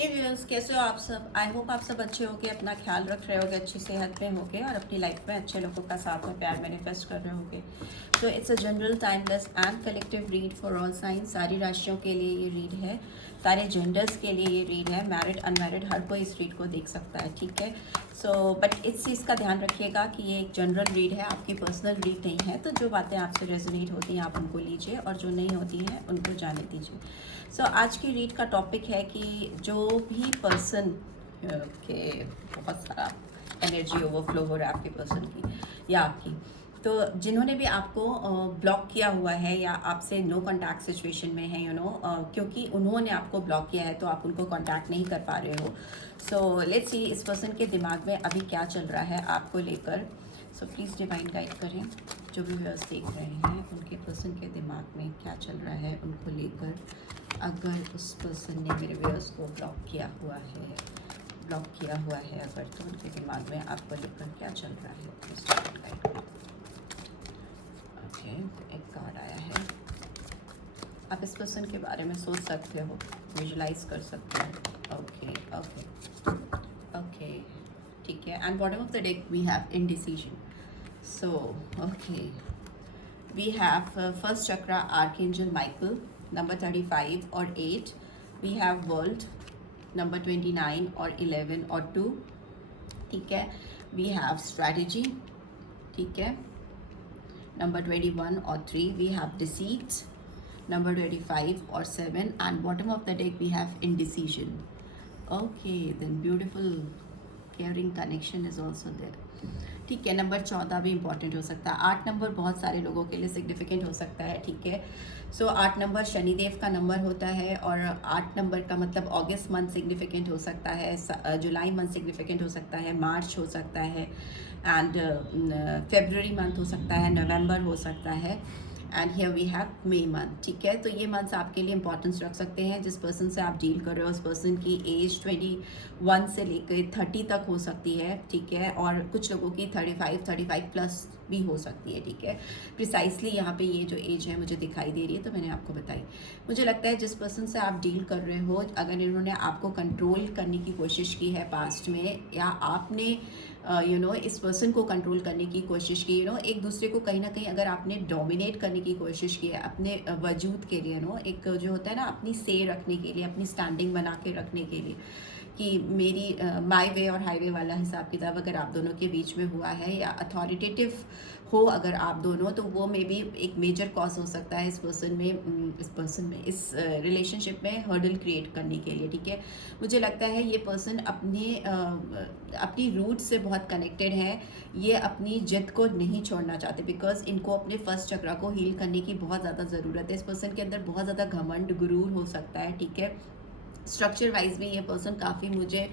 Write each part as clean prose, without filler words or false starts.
हे viewers, कैसे हो आप सब। आई होप आप सब अच्छे होगे, अपना ख्याल रख रहे होगे, अच्छी सेहत में होगे और अपनी लाइफ में अच्छे लोगों का साथ और प्यार मैनिफेस्ट कर रहे होगे। So it's a general timeless and collective read for all science. सारी राशियों के लिए ये रीड है, सारे जेंडर्स के लिए ये रीड है। मैरिड अनमैरिड हर कोई इस रीड को देख सकता है, ठीक है। सो बट इस चीज़ का ध्यान रखिएगा कि ये एक जनरल रीड है, आपकी पर्सनल रीड नहीं है। तो जो बातें आपसे रेजोनेट होती हैं आप उनको लीजिए और जो नहीं होती हैं उनको जाने दीजिए। सो आज की रीड का टॉपिक है कि जो भी पर्सन के बहुत सारा एनर्जी ओवरफ्लो हो रहा है आपके पर्सन की या आपकी, तो जिन्होंने भी आपको ब्लॉक किया हुआ है या आपसे नो कॉन्टैक्ट सिचुएशन में है, क्योंकि उन्होंने आपको ब्लॉक किया है तो आप उनको कॉन्टैक्ट नहीं कर पा रहे हो। सो लेट्स सी इस पर्सन के दिमाग में अभी क्या चल रहा है आपको लेकर। सो प्लीज़ डिवाइन गाइड करें। जो भी व्यूअर्स देख रहे हैं उनके पर्सन के दिमाग में क्या चल रहा है उनको लेकर। अगर उस पर्सन ने मेरे व्यूअर्स को ब्लॉक किया हुआ है अगर, तो उनके दिमाग में आपको लेकर क्या चल रहा है। ओके, एक कार्ड आया है। आप इस पर्सन के बारे में सोच सकते हो, विजुलाइज कर सकते हो। ओके ओके ओके, ठीक है। And bottom of the deck we have indecision. So okay, we have first chakra archangel Michael number 35 और 8। वी हैव वर्ल्ड नंबर 29 और 11 और 2, ठीक है। वी हैव स्ट्रैटेजी, ठीक है, नंबर 21 और 3। वी हैव डिसीट नंबर 25 और 7 and bottom of the deck we have indecision. Okay then beautiful caring connection is also there, ठीक है। नंबर 14 भी इंपॉर्टेंट हो सकता है। 8 नंबर बहुत सारे लोगों के लिए सिग्निफिकेंट हो सकता है, ठीक है। सो 8 नंबर शनिदेव का नंबर होता है और 8 नंबर का मतलब अगस्त मंथ सिग्निफिकेंट हो सकता है, जुलाई मंथ सिग्निफिकेंट हो सकता है, मार्च हो सकता है एंड फेब्रुअरी मंथ हो सकता है, नवंबर हो सकता है and here we have May month, ठीक है। तो ये मंथ्स आपके लिए इंपॉर्टेंस रख सकते हैं। जिस पर्सन से आप डील कर रहे हो उस पर्सन की एज 21 से लेकर 30 तक हो सकती है, ठीक है। और कुछ लोगों की 35 प्लस भी हो सकती है, ठीक है। प्रिसाइसली यहाँ पे ये जो एज है मुझे दिखाई दे रही है तो मैंने आपको बताई। मुझे लगता है जिस पर्सन से आप डील कर रहे हो, अगर इन्होंने आपको कंट्रोल करने की कोशिश की है पास्ट में, या आपने इस पर्सन को कंट्रोल करने की कोशिश की, एक दूसरे को कहीं ना कहीं अगर आपने डोमिनेट करने की कोशिश की है अपने वजूद के लिए, एक जो होता है ना अपनी से रखने के लिए, अपनी स्टैंडिंग बना के रखने के लिए कि मेरी माय वे और हाईवे वाला हिसाब किताब अगर आप दोनों के बीच में हुआ है, या अथॉरिटेटिव हो अगर आप दोनों, तो वो मे बी एक मेजर कॉज हो सकता है इस रिलेशनशिप में हर्डल क्रिएट करने के लिए, ठीक है। मुझे लगता है ये पर्सन अपनी रूट से बहुत कनेक्टेड है। ये अपनी जिद को नहीं छोड़ना चाहते बिकॉज इनको अपने फर्स्ट चक्रा को हील करने की बहुत ज़्यादा ज़रूरत है। इस पर्सन के अंदर बहुत ज़्यादा घमंड गुरूर हो सकता है, ठीक है। स्ट्रक्चर वाइज भी ये पर्सन काफ़ी मुझे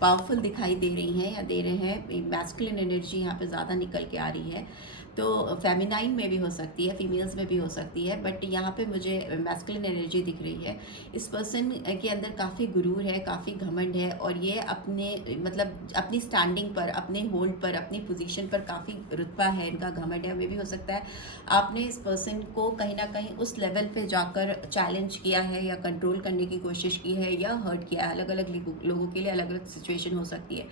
पावरफुल दिखाई दे रही हैं या दे रहे हैं। मैस्कुलिन एनर्जी यहाँ पे ज़्यादा निकल के आ रही है, तो फेमिनाइन में भी हो सकती है, फीमेल्स में भी हो सकती है, बट यहाँ पे मुझे मैस्कुलिन एनर्जी दिख रही है। इस पर्सन के अंदर काफ़ी गुरूर है, काफ़ी घमंड है और ये अपनी स्टैंडिंग पर, अपने होल्ड पर, अपनी पोजीशन पर काफ़ी रुतबा है इनका, घमंड है। में भी हो सकता है आपने इस पर्सन को कहीं ना कहीं उस लेवल पे जाकर चैलेंज किया है या कंट्रोल करने की कोशिश की है या हर्ट किया है। अलग अलग लोगों के लिए अलग अलग सिचुएशन हो सकती है,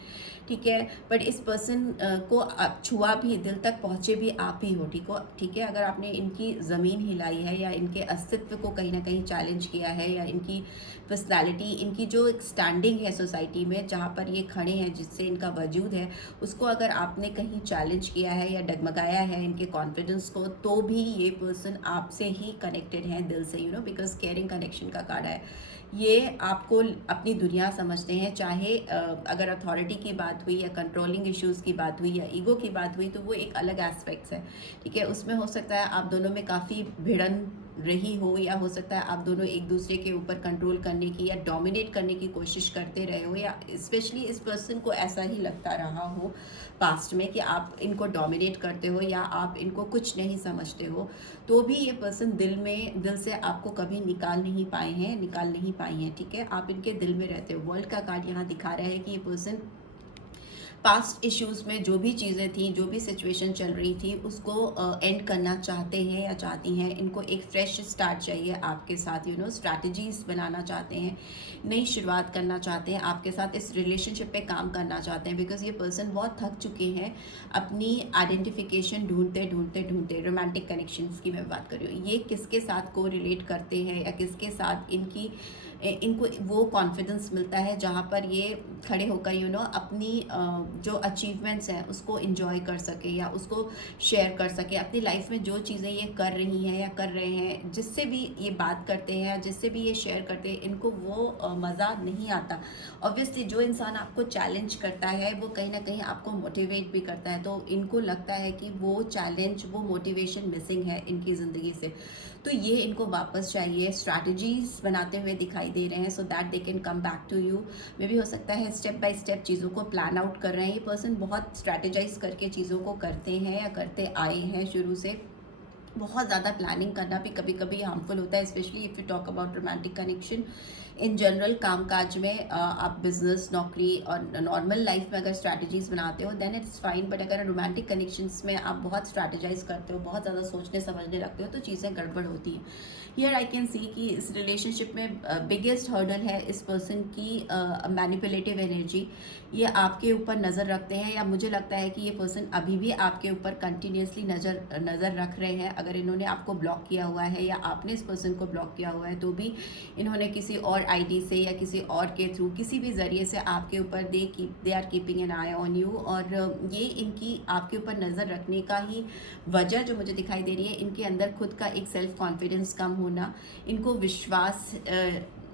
ठीक है। बट इस पर्सन को आप छुआ भी, दिल तक पहुँचे भी आप ही हो, ठीक है। अगर आपने इनकी ज़मीन हिलाई है या इनके अस्तित्व को कहीं ना कहीं चैलेंज किया है, या इनकी पर्सनालिटी, इनकी जो एक स्टैंडिंग है सोसाइटी में जहाँ पर ये खड़े हैं, जिससे इनका वजूद है, उसको अगर आपने कहीं चैलेंज किया है या डगमगाया है इनके कॉन्फिडेंस को, तो भी ये पर्सन आपसे ही कनेक्टेड है दिल से, बिकॉज केयरिंग कनेक्शन का कार्ड है। ये आपको अपनी दुनिया समझते हैं, चाहे अगर अथॉरिटी की बात हुई या कंट्रोलिंग इश्यूज़ की बात हुई या ईगो की बात हुई, तो वो एक अलग एस्पेक्ट्स है, ठीक है। उसमें हो सकता है आप दोनों में काफ़ी भिड़न रही हो, या हो सकता है आप दोनों एक दूसरे के ऊपर कंट्रोल करने की या डोमिनेट करने की कोशिश करते रहे हो, या स्पेशली इस पर्सन को ऐसा ही लगता रहा हो पास्ट में कि आप इनको डोमिनेट करते हो या आप इनको कुछ नहीं समझते हो, तो भी ये पर्सन दिल से आपको कभी निकाल नहीं पाई हैं, ठीक है। आप इनके दिल में रहते हो। वर्ल्ड का कार्ड यहाँ दिखा रहा है कि ये पर्सन पास्ट इश्यूज़ में जो भी चीज़ें थी, जो भी सिचुएशन चल रही थी, उसको एंड करना चाहते हैं या चाहती हैं। इनको एक फ्रेश स्टार्ट चाहिए आपके साथ, स्ट्रैटेजीज़ बनाना चाहते हैं, नई शुरुआत करना चाहते हैं आपके साथ, इस रिलेशनशिप पे काम करना चाहते हैं। बिकॉज ये पर्सन बहुत थक चुके हैं अपनी आइडेंटिफिकेशन ढूंढते ढूंढते ढूंढते। रोमांटिक कनेक्शंस की मैं बात कर रही हूँ, ये किसके साथ को रिलेट करते हैं या किसके साथ इनको वो कॉन्फिडेंस मिलता है जहाँ पर ये खड़े होकर अपनी जो अचीवमेंट्स हैं उसको एंजॉय कर सके या उसको शेयर कर सके। अपनी लाइफ में जो चीज़ें ये कर रही हैं या कर रहे हैं, जिससे भी ये बात करते हैं या जिससे भी ये शेयर करते हैं, इनको वो मज़ा नहीं आता। ऑब्वियसली जो इंसान आपको चैलेंज करता है वो कहीं ना कहीं आपको मोटिवेट भी करता है, तो इनको लगता है कि वो चैलेंज, वो मोटिवेशन मिसिंग है इनकी ज़िंदगी से। तो ये इनको वापस चाहिए, स्ट्रैटेजीज बनाते हुए दिखाई दे रहे हैं so that they can come back to you. मे भी हो सकता है स्टेप बाय स्टेप चीज़ों को प्लान आउट कर रहे हैं। ये पर्सन बहुत स्ट्रैटेजाइज करके चीज़ों को करते हैं या करते आए हैं शुरू से। बहुत ज़्यादा प्लानिंग करना भी कभी कभी हार्मफुल होता है, specially if you talk about romantic connection. In general कामकाज में आप बिजनेस, नौकरी और नॉर्मल लाइफ में अगर स्ट्रैटेजीज बनाते हो देन इट्स फाइन, बट अगर रोमांटिक कनेक्शंस में आप बहुत स्ट्रैटेजाइज करते हो, बहुत ज़्यादा सोचने समझने लगते हो, तो चीज़ें गड़बड़ होती हैं। हियर आई कैन सी कि इस रिलेशनशिप में बिगेस्ट हर्डल है इस पर्सन की मैनिपुलेटिव एनर्जी। ये आपके ऊपर नज़र रखते हैं, या मुझे लगता है कि ये पर्सन अभी भी आपके ऊपर कंटिन्यूसली नज़र रख रहे हैं। अगर इन्होंने आपको ब्लॉक किया हुआ है या आपने इस पर्सन को ब्लॉक किया हुआ है, तो भी इन्होंने किसी और आईडी से या किसी और के थ्रू, किसी भी ज़रिए से आपके ऊपर they are keeping an eye on you. और ये इनकी आपके ऊपर नज़र रखने का ही वजह जो मुझे दिखाई दे रही है, इनके अंदर खुद का एक सेल्फ कॉन्फिडेंस कम होना। इनको विश्वास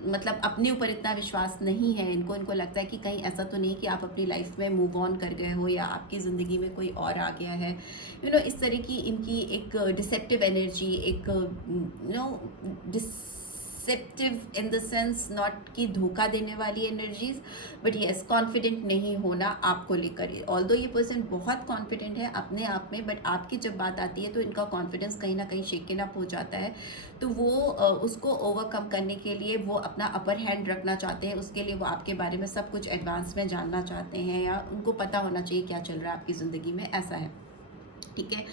मतलब अपने ऊपर इतना विश्वास नहीं है इनको लगता है कि कहीं ऐसा तो नहीं कि आप अपनी लाइफ में मूव ऑन कर गए हो या आपकी ज़िंदगी में कोई और आ गया है। इस तरह की इनकी एक डिसेप्टिव एनर्जी, एक deceptive in the sense not कि धोखा देने वाली एनर्जीज, बट येस कॉन्फिडेंट नहीं होना आपको लेकर। ऑल्दो ये पर्सन बहुत कॉन्फिडेंट है अपने आप में, बट आपकी जब बात आती है तो इनका कॉन्फिडेंस कहीं ना कहीं शेकन अप हो जाता है। तो वो उसको ओवरकम करने के लिए वो अपना अपर हैंड रखना चाहते हैं। उसके लिए वो आपके बारे में सब कुछ एडवांस में जानना चाहते हैं, या उनको पता होना चाहिए क्या चल रहा है आपकी ज़िंदगी में, ऐसा है। ठीक है,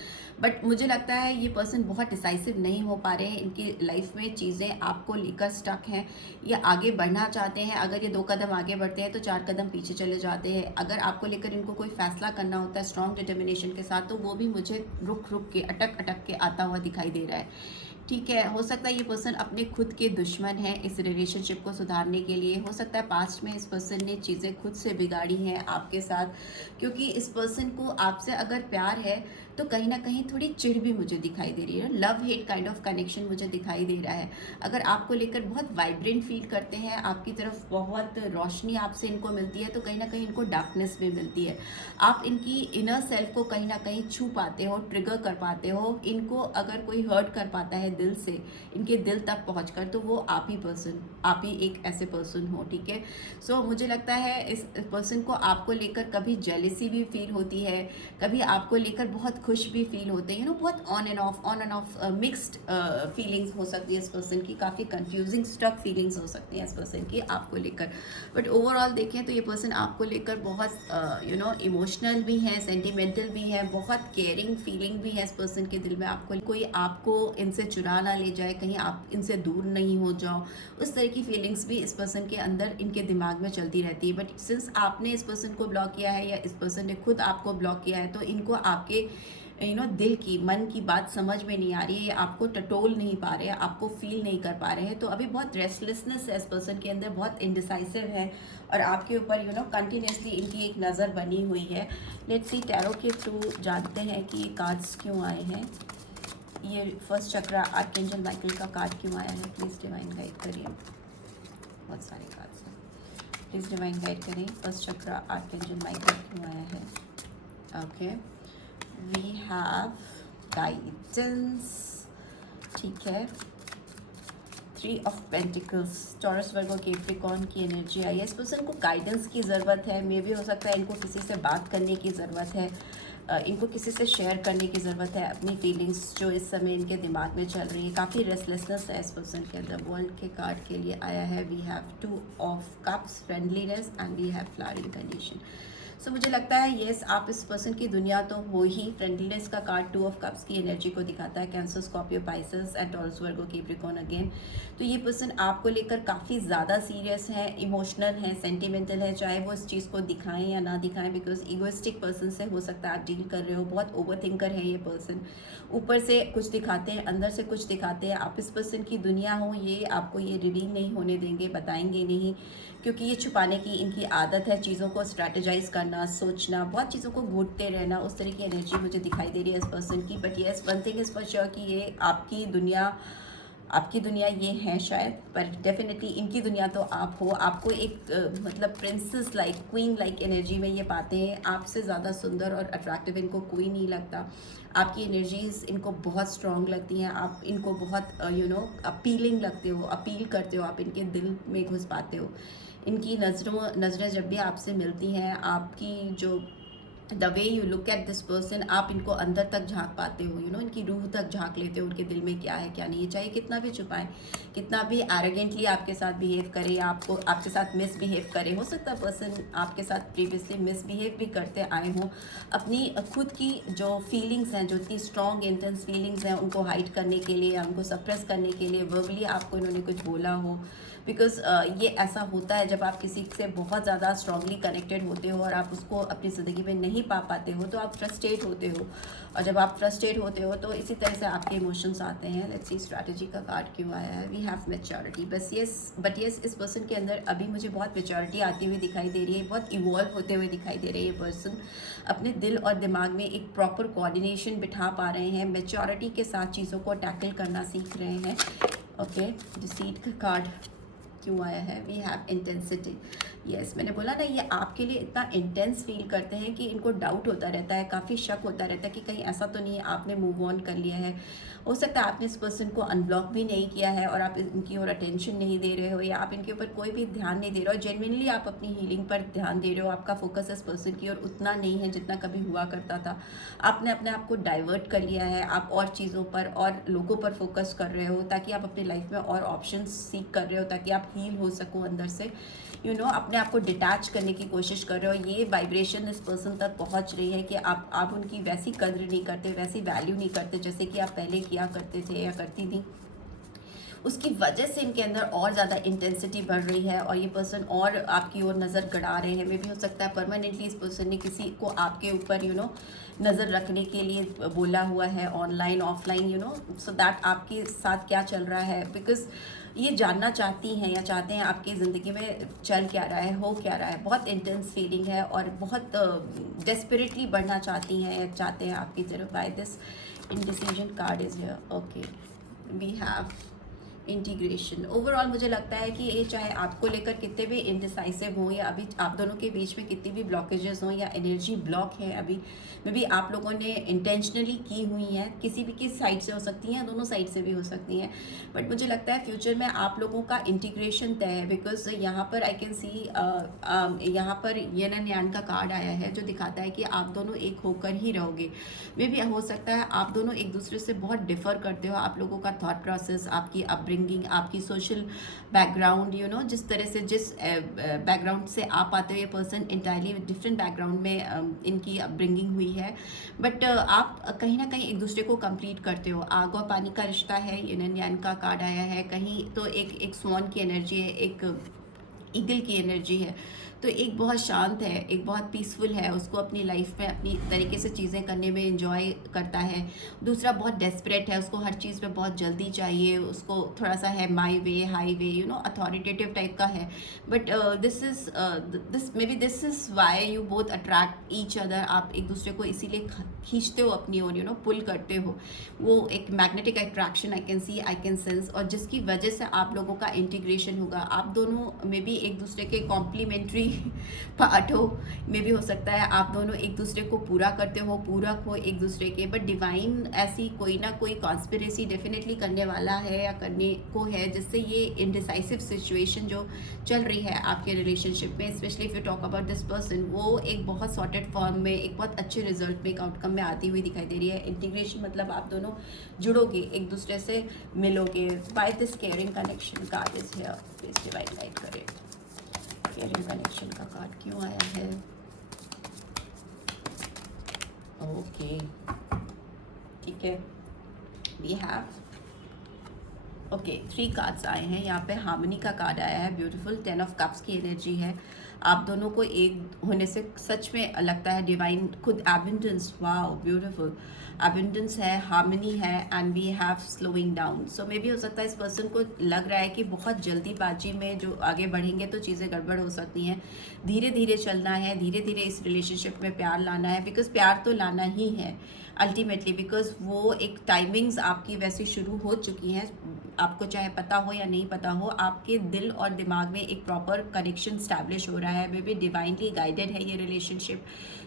बट मुझे लगता है ये पर्सन बहुत डिसाइसिव नहीं हो पा रहे हैं। इनकी लाइफ में चीज़ें आपको लेकर स्टक हैं, ये आगे बढ़ना चाहते हैं। अगर ये 2 कदम आगे बढ़ते हैं तो 4 कदम पीछे चले जाते हैं। अगर आपको लेकर इनको कोई फैसला करना होता है स्ट्रॉन्ग डिटर्मिनेशन के साथ, तो वो भी मुझे रुक रुक के, अटक के आता हुआ दिखाई दे रहा है। ठीक है, हो सकता है ये पर्सन अपने खुद के दुश्मन है इस रिलेशनशिप को सुधारने के लिए। हो सकता है पास्ट में इस पर्सन ने चीज़ें खुद से बिगाड़ी हैं आपके साथ, क्योंकि इस पर्सन को आपसे अगर प्यार है तो कहीं ना कहीं थोड़ी चिढ़ भी मुझे दिखाई दे रही है। Love hate kind of connection मुझे दिखाई दे रहा है। अगर आपको लेकर बहुत वाइब्रेंट फील करते हैं, आपकी तरफ बहुत रोशनी आपसे इनको मिलती है, तो कहीं ना कहीं इनको डार्कनेस भी मिलती है। आप इनकी इनर सेल्फ को कहीं ना कहीं छू पाते हो, ट्रिगर कर पाते हो। इनको अगर कोई हर्ट कर पाता है दिल से, इनके दिल तक पहुंचकर, तो वो आप ही एक ऐसे पर्सन हो। ठीक है, सो मुझे लगता है इस पर्सन को आपको लेकर कभी जेलिसी भी फील होती है, कभी आपको लेकर बहुत खुश भी फील होते हैं। बहुत on end of mixed feelings हो सकती है इस पर्सन की, काफ़ी कंफ्यूजिंग स्टक फीलिंग्स हो सकती हैं इस पर्सन की आपको लेकर। बट ओवरऑल देखें तो ये पर्सन आपको लेकर बहुत इमोशनल भी है, सेंटिमेंटल भी है, बहुत केयरिंग फीलिंग भी है इस पर्सन के दिल में। आपको इनसे चुरा ना ले जाए, कहीं आप इनसे दूर नहीं हो जाओ, उस तरह की फीलिंग्स भी इस पर्सन के अंदर, इनके दिमाग में चलती रहती है। बट सिंस आपने इस पर्सन को ब्लॉक किया है या इस पर्सन ने खुद आपको ब्लॉक किया है, तो इनको आपके दिल की, मन की बात समझ में नहीं आ रही है, या आपको टटोल नहीं पा रहे हैं, आपको फील नहीं कर पा रहे हैं। तो अभी बहुत रेस्टलेसनेस है इस पर्सन के अंदर, बहुत इनडिसाइसिव है, और आपके ऊपर कंटिन्यूसली इनकी एक नज़र बनी हुई है। लेट्स सी टैरो के थ्रू जानते हैं कि ये कार्ड्स क्यों आए हैं। ये फर्स्ट चक्रा आर्कएंजल माइकल का कार्ड क्यों आया है, प्लीज़ डिवाइन गाइड करिए। बहुत सारे कार्ड्स हैं, प्लीज़ डिवाइन गाइड करें। फर्स्ट चक्रा आर्कएंजल माइकल क्यों आया है। Okay, we have guidance. ठीक है, 3 of pentacles, Taurus, Virgo, Capricorn की एनर्जी आई है। इस पर्सन को गाइडेंस की ज़रूरत है। मे भी हो सकता है इनको किसी से बात करने की ज़रूरत है, इनको किसी से शेयर करने की ज़रूरत है अपनी फीलिंग्स जो इस समय इनके दिमाग में चल रही है। काफ़ी रेस्टलेसनेस है इस पर्सन के अंदर। वर्ल्ड के कार्ड के लिए आया है we have 2 of cups, friendliness, and we have flowering condition. So मुझे लगता है येस, आप इस पर्सन की दुनिया तो हो ही। फ्रेंडलीनेस का कार्ड 2 ऑफ कप्स की एनर्जी को दिखाता है, cancer, Scorpio, Pisces and taurus, Virgo, Capricorn again. तो ये पर्सन आपको लेकर काफ़ी ज़्यादा सीरियस है, इमोशनल है, सेंटिमेंटल है, चाहे वो इस चीज़ को दिखाएं या ना दिखाएं, बिकॉज ईगोइस्टिक पर्सन से हो सकता है आप डील कर रहे हो। बहुत ओवर थिंकर है ये पर्सन, ऊपर से कुछ दिखाते हैं, अंदर से कुछ दिखाते हैं। आप इस पर्सन की दुनिया हो, ये आपको ये रिवील नहीं होने देंगे, बताएंगे नहीं, क्योंकि ये छुपाने की इनकी आदत है, चीज़ों को स्ट्रैटेजाइज करना, सोचना, बहुत चीज़ों को घूटते रहना, उस तरह की एनर्जी मुझे दिखाई दे रही है इस पर्सन की। But yes, one thing is for sure कि ये आपकी दुनिया ये है शायद, पर डेफिनेटली इनकी दुनिया तो आप हो। आपको एक मतलब princess like, queen like energy में ये पाते हैं। आपसे ज़्यादा सुंदर और अट्रैक्टिव इनको कोई नहीं लगता। आपकी एनर्जीज इनको बहुत स्ट्रॉन्ग लगती हैं, आप इनको बहुत अपीलिंग लगते हो, अपील करते हो, आप इनके दिल में घुस पाते हो। इनकी नज़रें जब भी आपसे मिलती हैं, आपकी जो the way you look at this person, आप इनको अंदर तक झांक पाते हो, इनकी रूह तक झांक लेते हो, उनके दिल में क्या है क्या नहीं है। चाहे कितना भी छुपाएं, कितना भी एरोगेंटली आपके साथ बिहेव करे, आपके साथ मिसबिहेव करे, हो सकता है पर्सन आपके साथ प्रीवियसली मिसबिहेव भी करते आए हों। अपनी खुद की जो फीलिंग्स हैं, जो इतनी स्ट्रॉन्ग इंटेंस फीलिंग्स हैं, उनको हाइड करने के लिए या उनको सप्रेस करने के लिए वर्बली आपको इन्होंने कुछ बोला हो। बिकॉज ये ऐसा होता है जब आप किसी से बहुत ज़्यादा स्ट्रांगली कनेक्टेड होते हो और आप उसको अपनी ज़िंदगी में नहीं पा पाते हो, तो आप फ्रस्ट्रेट होते हो, और जब आप फ्रस्ट्रेट होते हो तो इसी तरह से आपके इमोशंस आते हैं। लेट्स सी स्ट्रैटेजी का कार्ड क्यों आया है। We have maturity. But yes, इस पर्सन के अंदर अभी मुझे बहुत मैच्योरिटी आती हुई दिखाई दे रही है, बहुत इवॉल्व होते हुए दिखाई दे रही है। ये पर्सन अपने दिल और दिमाग में एक प्रॉपर कोऑर्डिनेशन बिठा पा रहे हैं, मैच्योरिटी के साथ चीज़ों को टैकल करना सीख रहे हैं। ओके, डिसीट का कार्ड क्यों आया है। We have intensity. यस, मैंने बोला ना, ये आपके लिए इतना इंटेंस फील करते हैं कि इनको डाउट होता रहता है, काफ़ी शक होता रहता है कि कहीं ऐसा तो नहीं है आपने मूव ऑन कर लिया है। हो सकता है आपने इस पर्सन को अनब्लॉक भी नहीं किया है और आप इनकी ओर अटेंशन नहीं दे रहे हो, या आप इनके ऊपर कोई भी ध्यान नहीं दे रहे हो। जेन्युइनली आप अपनी हीलिंग पर ध्यान दे रहे हो, आपका फोकस इस पर्सन की ओर उतना नहीं है जितना कभी हुआ करता था। आपने अपने आप को डाइवर्ट कर लिया है, आप और चीज़ों पर और लोगों पर फोकस कर रहे हो, ताकि आप अपनी लाइफ में और ऑप्शन सीख कर रहे हो, ताकि आप हील हो सको अंदर से। अपने आप को डिटैच करने की कोशिश कर रहे हो। ये वाइब्रेशन इस पर्सन तक पहुंच रही है कि आप उनकी वैसी कद्र नहीं करते, वैसी वैल्यू नहीं करते जैसे कि आप पहले किया करते थे या करती थी। उसकी वजह से इनके अंदर और ज़्यादा इंटेंसिटी बढ़ रही है और ये पर्सन और आपकी ओर नज़र गड़ा रहे हैं। मे भी हो सकता है परमानेंटली इस पर्सन ने किसी को आपके ऊपर नज़र रखने के लिए बोला हुआ है, ऑनलाइन ऑफलाइन, सो दैट आपके साथ क्या चल रहा है। बिकॉज ये जानना चाहती हैं या चाहते हैं आपकी ज़िंदगी में चल क्या रहा है, हो क्या रहा है। बहुत इंटेंस फीलिंग है और बहुत डेस्परेटली बढ़ना चाहती हैं या चाहते हैं आपकी तरफ। By this indecision card is here. Okay, we have integration. Overall मुझे लगता है कि ये चाहे आपको लेकर कितने भी इनडिसाइसिव हों, या अभी आप दोनों के बीच में कितनी भी ब्लॉकेजेस हों, या एनर्जी ब्लॉक है अभी, मे बी आप लोगों ने इंटेंशनली की हुई हैं, किसी भी किस साइड से हो सकती हैं, दोनों साइड से भी हो सकती हैं। बट मुझे लगता है फ्यूचर में आप लोगों का इंटीग्रेशन तय है। बिकॉज यहाँ पर आई कैन सी, यहाँ पर येन एंड यान का कार्ड आया है जो दिखाता है कि आप दोनों एक होकर ही रहोगे। मे भी हो सकता है आप दोनों एक दूसरे से बहुत डिफर करते हो, आप लोगों का थॉट प्रोसेस, आपकी अपब्रिंगिंग, आपकी सोशल बैकग्राउंड, जिस तरह से जिस बैकग्राउंड से आप आते हो, ये पर्सन इंटायरली डिफरेंट बैकग्राउंड में इनकी अपब्रिंगिंग हुई है। बट आप कहीं ना कहीं एक दूसरे को कंप्लीट करते हो। आग और पानी का रिश्ता है, येन एंड यान का कार्ड आया है। कहीं तो एक स्वॉन की एनर्जी है, एक ईगल की एनर्जी है। तो एक बहुत शांत है, एक बहुत पीसफुल है, उसको अपनी लाइफ में अपनी तरीके से चीज़ें करने में एंजॉय करता है। दूसरा बहुत डेस्परेट है, उसको हर चीज़ में बहुत जल्दी चाहिए, उसको थोड़ा सा है माई वे, हाई वे, अथॉरिटेटिव टाइप का है। But this is why you both attract each other. आप एक दूसरे को इसीलिए खींचते हो अपनी ओर, पुल करते हो। वो एक magnetic attraction I can see, I can sense, और जिसकी वजह से आप लोगों का इंटीग्रेशन होगा। आप दोनों में भी एक दूसरे के कॉम्प्लीमेंट्री पार्ट हो। में भी हो सकता है आप दोनों एक दूसरे को पूरा करते हो, पूरक हो एक दूसरे के। बट डिवाइन ऐसी कोई ना कोई कॉन्स्पिरेसी डेफिनेटली करने वाला है या करने को है, जिससे ये इनडिसाइसिव सिचुएशन जो चल रही है आपके रिलेशनशिप में, specially if you talk about this person, वो एक बहुत सॉर्टेड फॉर्म में, एक बहुत अच्छे रिजल्ट में, एक आउटकम में आती हुई दिखाई दे रही है। इंटीग्रेशन मतलब आप दोनों जुड़ोगे, एक दूसरे से मिलोगे। By this caring connection card is here. Please divine guide करें। केयरिंग कनेक्शन का कार्ड क्यों आया है। ओके, ठीक है। वी हैव ओके 3 कार्ड्स आए हैं यहाँ पे। हार्मनी का कार्ड आया है, ब्यूटीफुल 10 ऑफ कप्स की एनर्जी है। आप दोनों को एक होने से सच में लगता है डिवाइन खुद एबंडेंस, वाओ ब्यूटीफुल एबंडेंस है, हार्मनी है and we have slowing down. So maybe हो सकता है इस पर्सन को लग रहा है कि बहुत जल्दीबाजी में जो आगे बढ़ेंगे तो चीज़ें गड़बड़ हो सकती हैं, धीरे धीरे चलना है, धीरे धीरे इस रिलेशनशिप में प्यार लाना है, बिकॉज प्यार तो लाना ही है अल्टीमेटली, बिकॉज वो एक टाइमिंग्स आपकी वैसी शुरू हो चुकी हैं, आपको चाहे पता हो या नहीं पता हो, आपके दिल और दिमाग में एक प्रॉपर कनेक्शन स्टैब्लिश हो रहा है। मे बी डिवाइनली गाइडेड है ये रिलेशनशिप।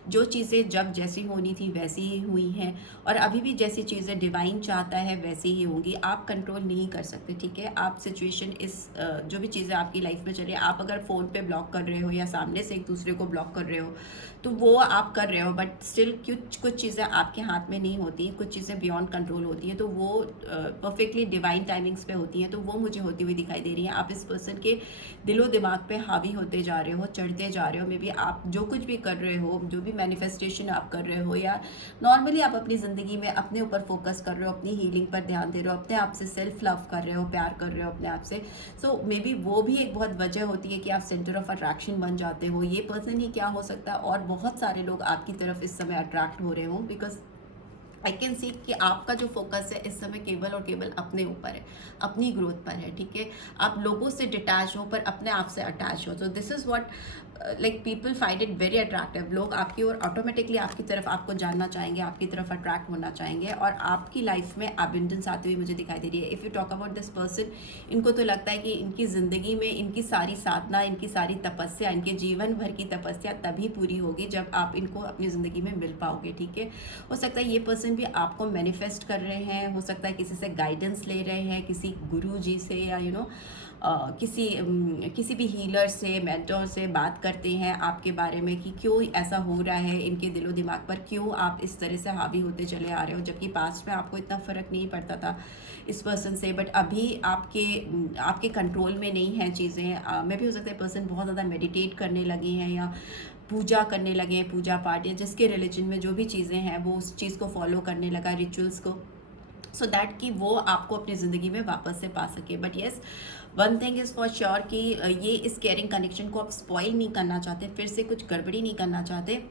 जो चीज़ें जब जैसी होनी थी वैसी ही हुई हैं और अभी भी जैसी चीज़ें डिवाइन चाहता है वैसी ही होंगी। आप कंट्रोल नहीं कर सकते, ठीक है। आप सिचुएशन इस जो भी चीज़ें आपकी लाइफ में चल रही है, आप अगर फ़ोन पे ब्लॉक कर रहे हो या सामने से एक दूसरे को ब्लॉक कर रहे हो तो वो आप कर रहे हो, बट स्टिल कुछ चीज़ें आपके हाथ में नहीं होती, कुछ चीज़ें बियॉन्ड कंट्रोल होती हैं, तो वो परफेक्टली डिवाइन टाइमिंग्स पे होती हैं, तो वो मुझे होती हुई दिखाई दे रही हैं। आप इस पर्सन के दिलो दिमाग पे हावी होते जा रहे हो, चढ़ते जा रहे हो। मे बी आप जो कुछ भी कर रहे हो, जो भी मैनिफेस्टेशन आप कर रहे हो या नॉर्मली आप अपनी ज़िंदगी में अपने ऊपर फोकस कर रहे हो, अपनी हीलिंग पर ध्यान दे रहे हो, अपने आप से सेल्फ लव कर रहे हो, प्यार कर रहे हो अपने आप से। सो मे बी वो भी एक बहुत वजह होती है कि आप सेंटर ऑफ अट्रैक्शन बन जाते हो। ये पर्सन ही क्या हो सकता है, और बहुत सारे लोग आपकी तरफ इस समय अट्रैक्ट हो रहे हो, बिकॉज आई कैन सी कि आपका जो फोकस है इस समय केवल और केवल अपने ऊपर है, अपनी ग्रोथ पर है, ठीक है। आप लोगों से डिटैच हो पर अपने आप से अटैच हो। तो this is what like people find it very attractive. लोग आपकी ओर ऑटोमेटिकली आपकी तरफ आपको जानना चाहेंगे, आपकी तरफ अट्रैक्ट होना चाहेंगे, और आपकी लाइफ में एबंडेंस आती हुई मुझे दिखाई दे रही है। If you talk about this person, इनको तो लगता है कि इनकी ज़िंदगी में इनकी सारी साधना, इनकी सारी तपस्या, इनके जीवन भर की तपस्या तभी पूरी होगी जब आप इनको अपनी ज़िंदगी में मिल पाओगे, ठीक है। हो सकता है ये पर्सन भी आपको मैनिफेस्ट कर रहे हैं, हो सकता है किसी से गाइडेंस ले रहे हैं, किसी गुरु जी से या किसी भी हीलर से, मेंटोर से बात करते हैं आपके बारे में कि क्यों ऐसा हो रहा है इनके दिलो दिमाग पर, क्यों आप इस तरह से हावी होते चले आ रहे हो, जबकि पास्ट में आपको इतना फ़र्क नहीं पड़ता था इस पर्सन से, बट अभी आपके कंट्रोल में नहीं हैं चीज़ें। मैं भी हो सकता है पर्सन बहुत ज़्यादा मेडिटेट करने लगे हैं या पूजा करने लगे हैं, पूजा पाठ, या जिसके रिलीजन में जो भी चीज़ें हैं वो उस चीज़ को फॉलो करने लगा, रिचुअल्स को, सो दैट कि वो आपको अपनी ज़िंदगी में वापस से पा सके। But yes, one thing is for sure कि ये इस केयरिंग कनेक्शन को आप स्पॉइल नहीं करना चाहते, फिर से कुछ गड़बड़ी नहीं करना चाहते।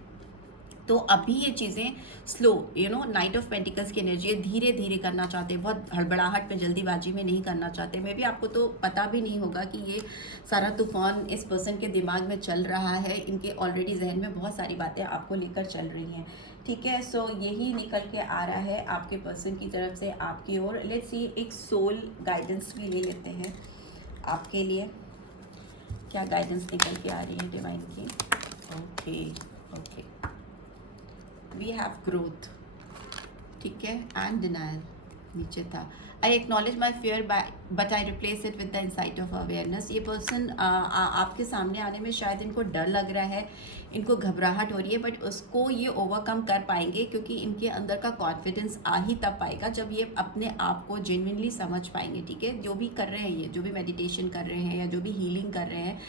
तो अभी ये चीज़ें स्लो, नाइट ऑफ पेंटिकल्स की एनर्जी है, धीरे धीरे करना चाहते हैं, बहुत हड़बड़ाहट में जल्दीबाजी में नहीं करना चाहते। मे बी आपको तो पता भी नहीं होगा कि ये सारा तूफान इस पर्सन के दिमाग में चल रहा है, इनके ऑलरेडी जहन में बहुत सारी बातें आपको लेकर चल रही हैं, ठीक है। सो यही निकल के आ रहा है आपके पर्सन की तरफ से आपकी ओर। लेट्स सी, एक सोल गाइडेंस भी ले लेते हैं आपके लिए, क्या गाइडेंस निकल के आ रही है डिवाइन की। Okay okay, we have growth, ठीक है, एंड डिनायल नीचे था। I acknowledge my fear but I replace it with the insight of awareness. ये पर्सन आपके सामने आने में शायद इनको डर लग रहा है, इनको घबराहट हो रही है, बट उसको ये ओवरकम कर पाएंगे क्योंकि इनके अंदर का कॉन्फिडेंस आ ही तब पाएगा जब ये अपने आप को जेन्युइनली समझ पाएंगे, ठीक है। जो भी कर रहे हैं, ये जो भी मेडिटेशन कर रहे हैं या जो भी हीलिंग कर रहे हैं,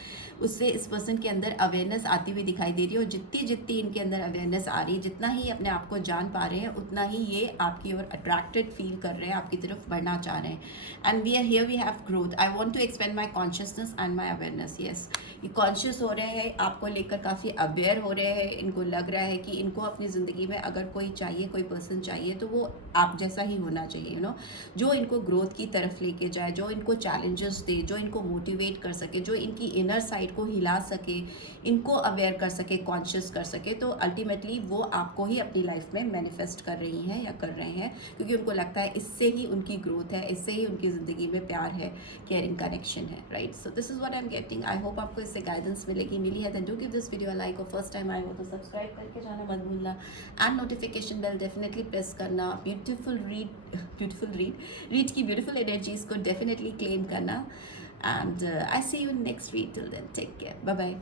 उससे इस पर्सन के अंदर अवेयरनेस आती हुई दिखाई दे रही है, और जितनी जितनी इनके अंदर अवेयरनेस आ रही है, जितना ही अपने आप को जान पा रहे हैं, उतना ही ये आपकी ओर अट्रैक्टेड फील कर रहे हैं, आपकी तरफ बढ़ना चाह रहे हैं। And we are here, we have growth, I want to expand my consciousness and my awareness. Yes, ये कॉन्शियस हो रहे हैं, आपको लेकर काफ़ी अवेयर हो रहे हैं। इनको लग रहा है कि इनको अपनी ज़िंदगी में अगर कोई चाहिए, कोई पर्सन चाहिए, तो वो आप जैसा ही होना चाहिए, जो इनको ग्रोथ की तरफ लेके जाए, जो इनको चैलेंजेस दे, जो इनको मोटिवेट कर सके, जो इनकी इनर साइड को हिला सके, इनको अवेयर कर सके, कॉन्शियस कर सके। तो अल्टीमेटली वो आपको ही अपनी लाइफ में मैनिफेस्ट कर रही हैं या कर रहे हैं, क्योंकि उनको लगता है इससे ही उनकी ग्रोथ है, इससे ही उनकी ज़िंदगी में प्यार है, केयरिंग कनेक्शन है, right. So this is what I am getting. I hope आपको इससे गाइडेंस मिली है। Then do give this video like, और फर्स्ट टाइम आए हो तो सब्सक्राइब करके जाना मत भूलना, and notification bell definitely press करना। ब्यूटीफुल रीड की ब्यूटीफुल एनर्जीज को डेफिनेटली क्लेम करना। And I see you next week. Till then, take care. Bye bye.